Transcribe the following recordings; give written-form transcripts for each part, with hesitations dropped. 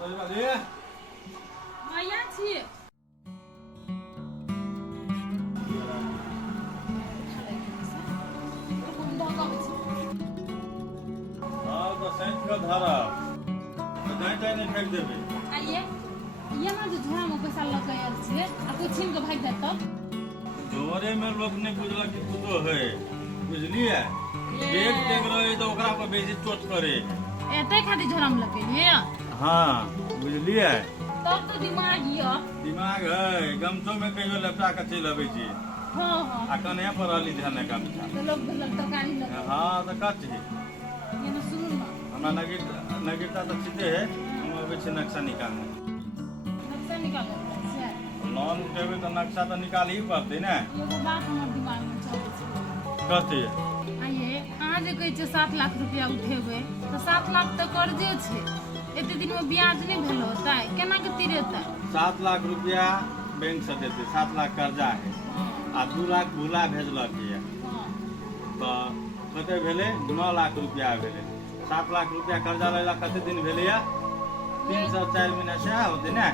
मैया छी धारा नहीं फेंक देवे आइए ये ना जो झोरा में पैसा लग आयल छे आ कोई छीन के भाग जात झोरे में लोग नहीं बुझल कि कुदो है बुझलिए देख देख रहे तो ओकरा पर बेसी चोट करे एते खातिर झोरा में लग गेलिए हाँ बुझलिए तब तो दिमाग ये दिमाग है गमछो में कहियो लपटा के चल अबै छी हां हां आ कन्हे पर रहली ध्यान गमछा तो लोग बोलल तरकारी लग हाँ तो कथी ये ना सुनू ना हमरा नगीरता तो सीधे है हम अबै छी नक्शा निकालने नक्शा निकाल से लोन देवे तो नक्शा तो निकाल ही पड़ते ना एगो बात हमर दिमाग में चलै छै कथी आइए अहाँ जे कहै छै 7 लाख रुपया उठेबै तो 7 लाख तो कर्जे छै एते दिन में ब्याज नहीं भेल होता है केना के तिरेता 7 लाख रुपया बैंक से देते 7 लाख कर्जा है आ 2 लाख भूला भेजलक है तो कते भेले 9 लाख रुपया भेले 7 लाख रुपया कर्जा लेला कते दिन भेले या 3 से 4 महीना से होते ना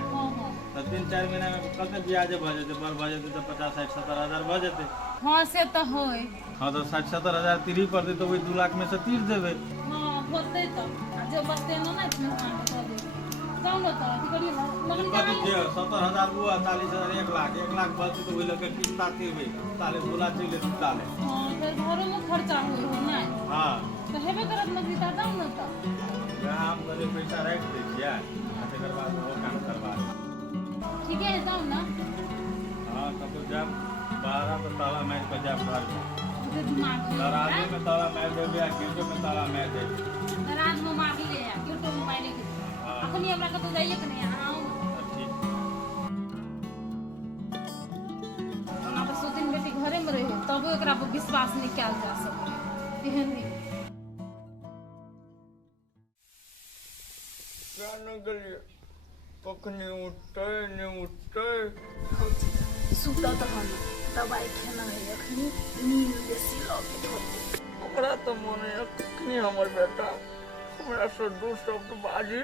तो 3-4 महीना में कते ब्याज भ जेते बर भ जेते तो 50-60-70 हजार भ जेते हां से तो होय हां तो 60-70 हजार तीरी पड़ते तो वही 2 लाख में से तीर देवे हां होतै तो जो बचते न ना इतना कर दे जाओ ना तो अथी करिए ना मगर कते छे 70,000 वो 40,000 1 लाख बचते तो वही लगे किस्ता तीरबे ताले भूला चले ताले हां फिर घरों में खर्चा होय हो ना हां तो हेबे करत मगरी ता जाओ ना तो यहाँ हम पहले पैसा रख दे छियै तकर बाद वो काम करवा ठीक है जाओ ना हाँ तब तो जब 12 तो ताला मार के जब घर में मुझे दिमाग में दराजे में ताला मार देबे या गिरजो में ताला मार देबे दराज में मार ले या गिरटो में मार ले अखनी हमरा कतो जाइए कि नहीं आओ ठीक ना बस दो दिन बेटी घरे में रहे तब एकरा पर विश्वास नहीं कैल जा सके एहन नहीं जाने गलिए कखनी उठते नहीं उठते सुता तो हम दवाई खाना है अखनी नींद बेसी लगे होते हमरा तो मने कखनी हमर बेटा हमरा से दू शब्द बाजी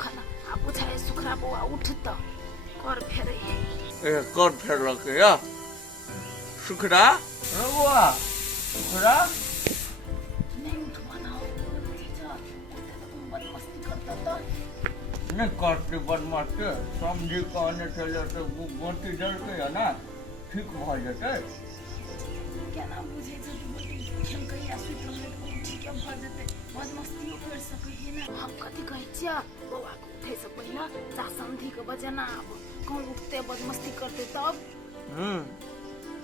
खाना आप उठाए सुखरा बुआ उठता कर फेरे ए कर फेर लके या सुखड़ा बुआ सुखड़ा नहीं उठवाना हो जीजा तुम बदमस्ती करता तो नहीं करते बदमाशी समझी कहने चले तो वो गोटी जल के है ना ठीक भ जेते क्या ना बुझे जो तुम कहीं आसुत हमने ठीक है भर देते बदमस्ती कर सके ना हम कथी कहै छिया बौआ को उठे से पहिला जा संधि के बजना आब कौन उठते बदमस्ती करते तब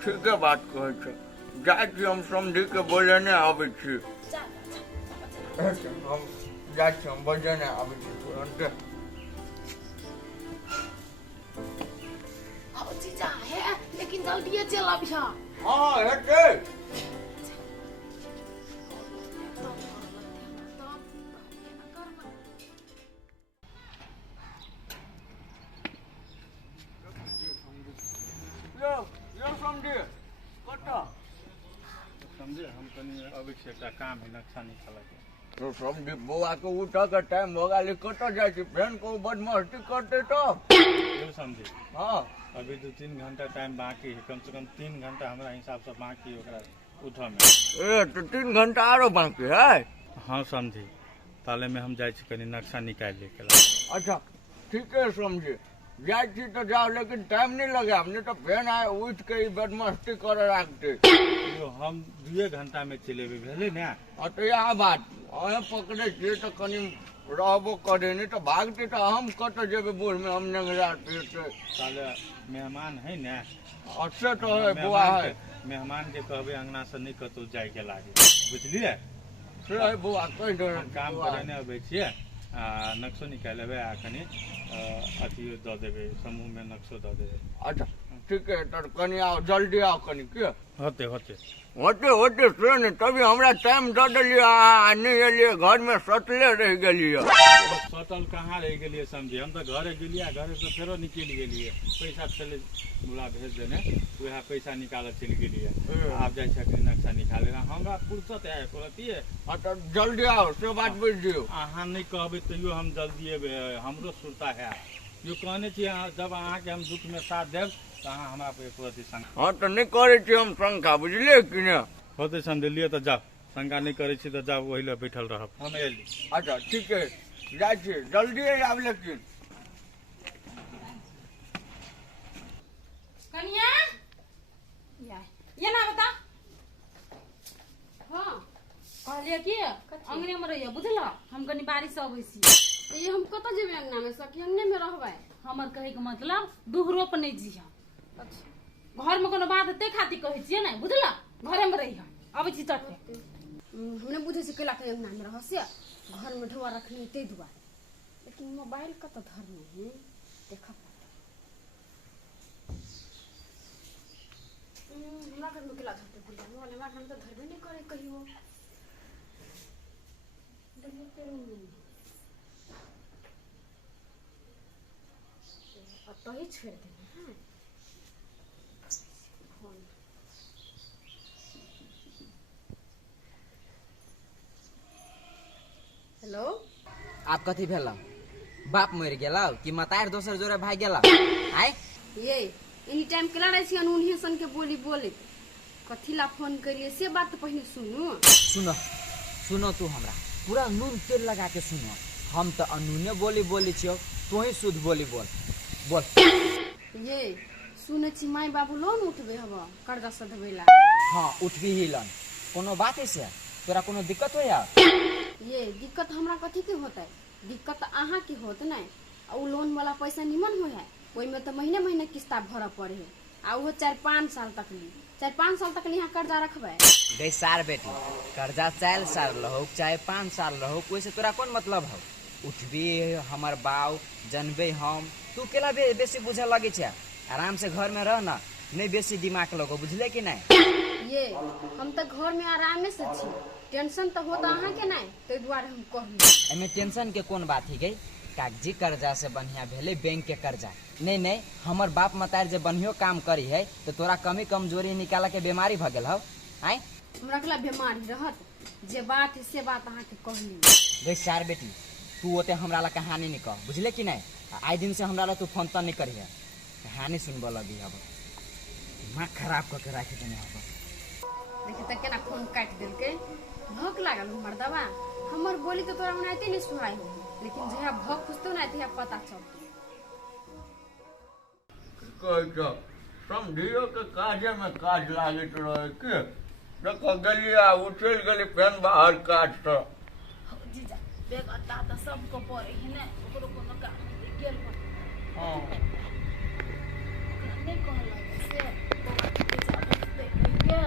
ठीक है बात कहै छ जाय छी हम समझी के बोले ने आबै छी जा हम जाय छी हम बजने आबै छी तुरंत हो जीजा है लेकिन जल्दी चल अब यहाँ हाँ हेते यो समझे कटा समझे हम कनी अबै छी एकटा काम है नक्शा निकाले के तो समझे बुआ को उठा का टाइम होगा ले कटा जाय छी फ्रेंड को बदमाशी करते तो क्यों समझे हाँ अभी 2-3 घंटा टाइम बाकी है कम से कम 3 घंटा हमरा हिसाब से बाकी ओकरा उठा में ए तो 3 घंटा आरो बाकी है हाँ समझी ताले में हम जाय छी कनी नक्शा निकाल लेके अच्छा ठीक है समझे जाय छी तो जाओ लेकिन टाइम नहीं लगे हमने तो फैन आए उठ के ही बदमाशी कर रखते हम 2 घंटा में चलेबे भेले ना तो यहाँ बात अहे पकड़े छियै तो कनी रहबो करे नहीं तो भागते तो हम कत जेबे बोर में हम नंगरा पीते ताले मेहमान है ना अच्छे तो है बुआ है मेहमान के कहबे अंगना से नहीं कतौ जाय के लागे बुझलिए से है बुआ कह दे हम काम करे ने अबै छियै आ नक्शो निकाल लेबै आ कनी अथी द देबै समूह में नक्शो द देबै अच्छा ठीक है तो कनी आओ जल्दी आओ कनी के होते होते होते होते से ने तभी हमरा टाइम दे देलिए आ नहीं एलिए घर में सटले रह गेलिए सटल कहाँ रह गेलिए समझे हम तो घरे गेलिए घरे से फेरो निकल गेलिए पैसा चले बोला भेज देने वह पैसा निकाल चल गेलिए आप जाए छकरी नक्शा निकाले हमरा फुर्सत है कहतिए हाँ तो जल्दी आओ से बात बुझ दियो अहाँ नहीं कहबे तैयो हम जल्दी हमरो सुरता है यो कहने छी जब अहाँ के हम दुख में साथ देव तो अहाँ हमरा पे प्रति शंका हाँ तो नहीं करे छी हम शंका बुझलिए कि ने होते समझलिए तो जाओ शंका नहीं करे छी तो जाओ वही ले बैठल रहब हम एली अच्छा ठीक है जाए छी जल्दी आब लेकिन कनिया ये ना बता हाँ कहलिए कि अंगने में रहिए बुझल हम कनी बारिश अबै छी ये हम कत जेबे अंगना में सखी अंगने में रहबै हमर कहे के मतलब दुहरो पर नहीं जी घर में कोनो बात ते खातिर कहै छियै नै बुझल घरे में रही अबै छी चटे हमने बुझे से केला के अंगना में रहस्य घर में ढोआ रखनी ते दुआ लेकिन मोबाइल कत धरने है देखा हमरा घर में केला धरते भूल वाले मार हम तो धरबे नहीं करे कहियो देखिए तेरे में तो ही छोड़ देना हाँ फोन हेलो आप कथी भेल बाप मर गेला कि मतार दोसर जोरे भाग गेला आय ये एनी टाइम केला रहे छी अनून सन के बोली बोले कथी ला फोन करिए से बात तो पहले सुनो सुनो तू हमरा पूरा नून तेल लगा के सुनो हम तो अनूने बोली छियो तू ही शुद्ध बोली बोल ये सुने छी माई बाबू लोन उठबे हब कर्जा सधबेला हाँ उठबी ही लन कोनो बात है से तोरा कोनो दिक्कत हो यार ये दिक्कत हमरा कथी के होता दिक्कत अहाँ के होत नहीं उ लोन वाला पैसा निमन हो है ओई में तो महीने महीने किस्ता भर पड़े है आ वो 4-5 साल तक ली 4-5 साल तक यहाँ कर्जा रखबे गई सार बेटी कर्जा 4 साल रहो चाहे 5 साल रहो कोई से तोरा कौन मतलब हो उठबी हमार बाऊ जनबे हम तू केला बेसी बुझे लगे छे आराम से घर में रह ना नहीं बेसी दिमाग लगो बुझले कि नहीं ये हम तो घर में आराम से छी टेंशन तो होता अहाँ के नहीं ते द्वारे हम कहली एमे टेंशन के कौन बात है गई कागजी कर्जा से बढ़िया भेले बैंक के कर्जा नहीं हमर बाप मतार जे बढ़ियो काम करी है तो तोरा कमी कमजोरी निकाला के बीमारी भ गेल हौ आय हमरा कला बीमारी रहत जे बात है से बात अहाँ के कहली गई सार बेटी तू ओते हमरा ला कहानी नहीं कह बुझले कि नहीं आइ दिन से हमरा ला तू फोन तो नहीं करी है कहानी सुनबो लगी अब दिमाग खराब करके राखी देने अब देखे त केना फोन काट देलके भूख लागल हमर दवा हमर बोली तो तोरा मनाइते नहीं सुनाई हो लेकिन जहिया भूख खुजतो ना तहिया पता चलतो कह समझियो के काजे में काज लागत रहे के देखो गलिया उछल गली पेन बाहर काट तो जीजा देख अत्ता तो सबको पड़े है ना ओकरो कोनो काम नहीं गेल पर हां नहीं कहला से जीजा देखते क्या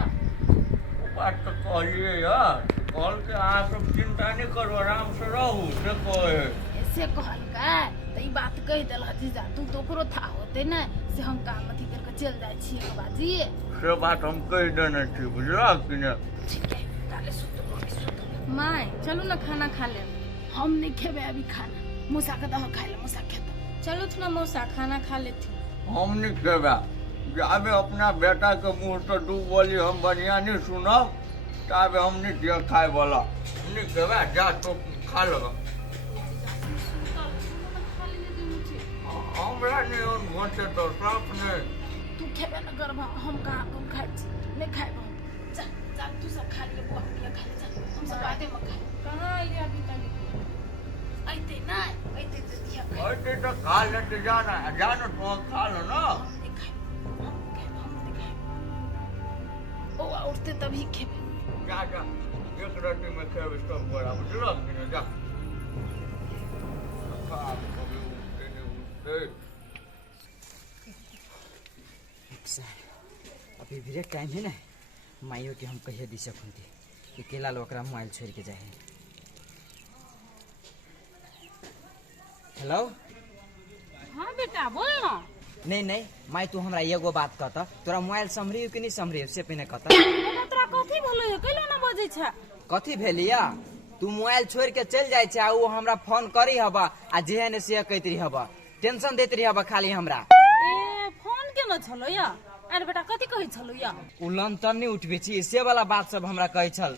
बात तो कहलिए यार कॉल के आप सब चिंता नहीं करो आराम से रहू से कहे ऐसे कहल का त ई बात कह देला जीजा तू तो ओकरो था होते ना से हम काम अथी करके चल जाय छी के बाजी से बात हम कह देने छी बुझला कि ने ठीक है ताले सुत माय चलो ना खाना खा ले हम नहीं खेबे अभी खाना मूसा के दह खाए ले मूसा खेत चलो थोड़ा मौसा खाना खा लेती हम नहीं खेबा जाबे अपना बेटा के मुंह से दू बोली हम बढ़िया नहीं सुनब ताबे हम नहीं दिया खाए वाला नहीं खेबा जा तो खा लो हमरा नहीं और घोटे तो सब नहीं तू खेबे न करब हम कहाँ तुम खाए छी नहीं खाए हम जा जा तू सब खा ले बुआ पिया खा ले जा हम सब बातें में खाए कहाँ ये अभी तक आइते ना आइते तो दिया खाए ऐसे तो खा लेते जाना जानो तो खा लो ना हम नहीं खाए हम नहीं खाए ओ उठते तभी खेबे जा जा एक रोटी में खेब सब बड़ा बुझलो कि नहीं जा खा कभी उठते नहीं उठते अभी भी टाइम है ना माइयो के हम कहिए दी सकूंगी कि केला लो ओकरा मोबाइल छोड़ के जाए हेलो हाँ बेटा बोल ना नहीं नहीं माई तू हमरा एगो बात कहता तोरा मोबाइल संभरियो कि नहीं संभरियो से पहले कहता बेटा तोरा कथी भेलो है कैलो ना बजै छै कथी भेलिया तू मोबाइल छोड़ के चल जाय छै आ वो हमरा फोन करी हबा आ जेहन से कहत रही हबा टेंशन देत रही हबा खाली हमरा ए फोन केना छलो या अरे बेटा कथी कहै छलो या उ लंतर नहीं उठबे छी से वाला बात सब हमरा कहै छल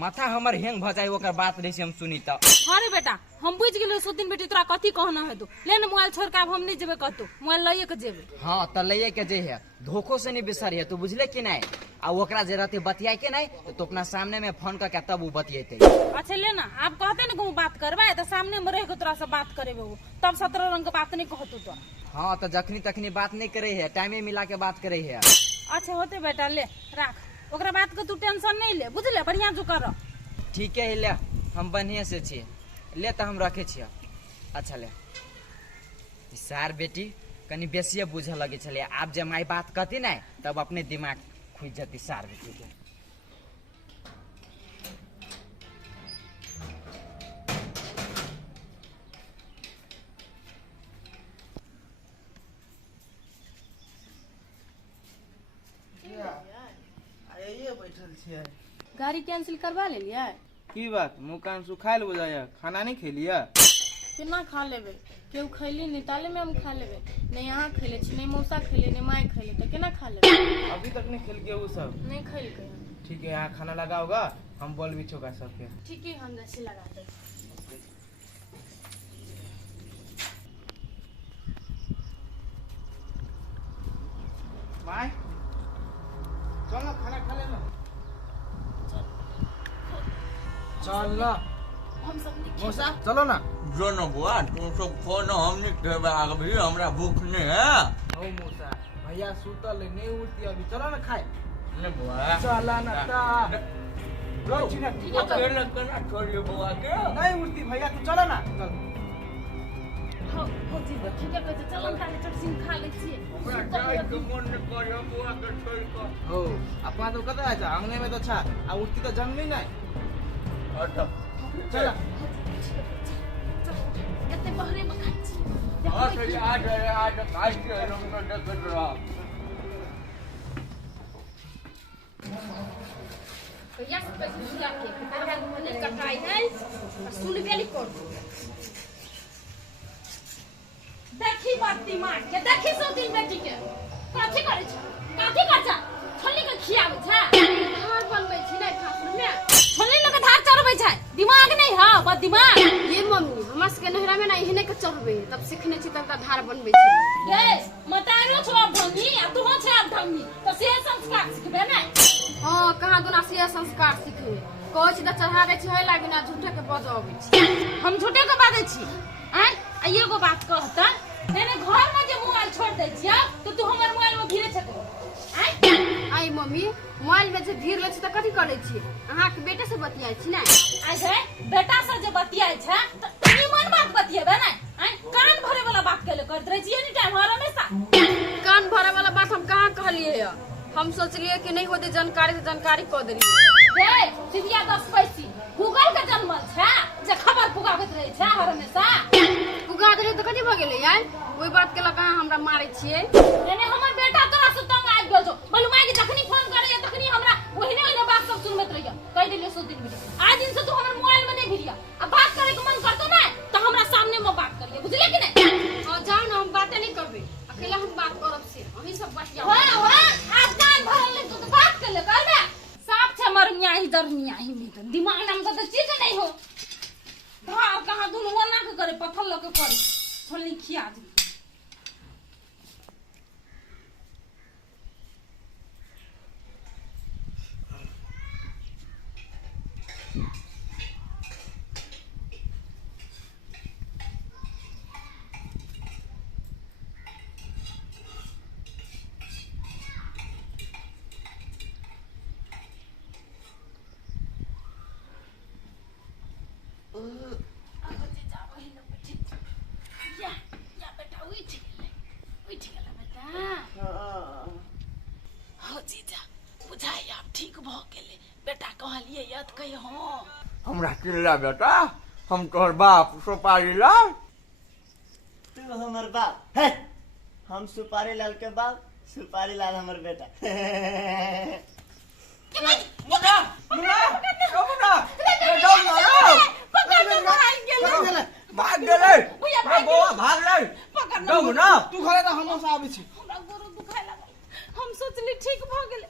माथा हमर हेंग भ जाय ओकर बात रही से हम सुनी त अरे बेटा हम बुझ गेलो सुदिन बेटी तोरा कथी कहना है तू ले ना मोबाइल छोड़ के अब हम नहीं जेबे कहतू मोबाइल लइए के जेबे हाँ त लइए के जे है धोखो से नहीं बिसर है तू बुझले कि नहीं आ ओकरा जे रहते बतियाई के नहीं तो तू अपना सामने में फोन करके तब उ बतियेते अच्छा ले ना आप कहते ना कहूँ बात करवा तो सामने में रह के तोरा से बात करे वो तब 17 रंग के बात नहीं कहतू तो हाँ तो जखनी तखनी बात नहीं करे है टाइमे मिला के बात करे है अच्छा होते बेटा ले राख ओकरा बात के तू टेंशन नहीं ले बुझले बढ़िया जो कर ठीक है ले हम बढ़िया से छी ले तो हम रखे छियै अच्छा ले सार बेटी कनी बेसिए बुझे लगे छले आब जे माई बात कहती ना तब अपने दिमाग खुज जती सार बेटी के बैठल छियै गाड़ी कैंसिल करवा लेलिए की बात मुँह कान सुखायल बुझाया खाना नहीं खेलिया केना खा लेबे केहू खैली नहीं ताले में हम खा लेबे नहीं यहाँ खैले छी नहीं मौसा खैले नहीं माय खैले तो केना खा लेबे अभी तक नहीं खेल के वो सब नहीं खैल के ठीक है यहाँ खाना लगा होगा हम बोल भी छोगा सबके ठीक है हम जैसे लगा दे माय चल ना खाना खा लेना चल ना हम सब नहीं मौसा चलो ना जो न बुआ तुम सब फोन हमने खेबा अभी हमरा भूख नहीं है ओ मौसा भैया सुतल है, नहीं उठती अभी चलो ना खाए नहीं बुआ चला ना ता रो अकेले केना छोड़िए बुआ के नहीं उठती भैया तू चलो ना चल हो जी ठीक है कहते चल हम चटसिन खा ले छी हमरा जाय के मन नहीं करे बुआ के छोड़ कर हो अपना तो कतऽ है आंगने में तो अच्छा आ उठती तो जंगली नहीं अच्छा चला एते बहरे में खाई छी हाँ तो आज खाई के हम देख रहा कहिया से पैसे जुटा के अरे मने कटाई है सुन बेली कर देखी बाती मार के देखी सब दिन बेटी के काठी करे छ काठी कर छ छोली के खियावे छ धार बनबै छी नै ठाकुर में छोली लगे धार चढ़बै छ दिमाग नहीं है बस दिमाग ये मम्मी हमरा सबके नहरा में ना एहने के चढ़बे तब सीखने छी तब धार बनबै छी गे मतारो छ ढंगी आ तू हो छ ढंगी तो से संस्कार सिखबे नै हां कहां दुना से संस्कार सीखे कहै छी त चढ़ावे छी है लागे ना झूठे के बजबै छी हम झूठे के बाजै छी आय आ एगो बात कहता तेने घर में जे मोबाइल छोड़ दै छिया तो तू हमर मोबाइल में घिरे छक आय आई मम्मी मोबाइल में जे भीड़ ले छी त कथि करै छी अहाँ के बेटे से बतियाई छी ना आय छै बेटा से जे बतियाय छै त निमन बात बतियेबे नै आय कान भरे वाला बात केले करत रह छी एनी टाइम हर हमेशा कान भरे वाला बात हम कहाँ कहलिए है हम सोचलिए कि नहीं होते जानकारी से जानकारी कह देलिए रे सिविया 10 पैसी गूगल के जन्मल छै जे खबर पुगाबैत रहे छै हर हमेशा पुगा देलिए तो कथि भ गेलै यार ओई बात के लगा हमरा मारै छिए एने हमर बेटा तोरा से तंग आबि गेल छौ बोलू माय के जखनी फोन करैया तखनी हमरा ओहिने ओहिने बात सब सुनबैत रहिया कह देलिए सो दिन आज दिन से तू हमर मोबाइल में नहीं भिरिया अब बात करे के मन करतो ना तो हमरा सामने में बात करिए बुझले कि नहीं हां जाओ ना हम बातें नहीं करबे अकेला हम बात करब से अहीं सब बतिया हां आज कान भरल ले तू तो बात कर ले करबे साफ छे मरमिया ही दरमिया ही में दिमाग नाम तो चीज नहीं हो हां कहां दुनु वना के करे पत्थर लगे करे छोली खिया दी हमरा चिल्ला बेटा हम तोहर बाप सुपारी ला तू हमर बाप है हम सुपारी लाल के बाप, सुपारी लाल हमर बेटा। मुन्ना मुन्ना ओ मुन्ना ए जाओ मारो पकड़ के भाग गेल भाग गेले भैया भाग बौआ भाग ले पकड़ जाओ मुन्ना तू घरे तो हम से आबे छी हमरा गोरो दुखाय लागल हम सोचली ठीक भ गेले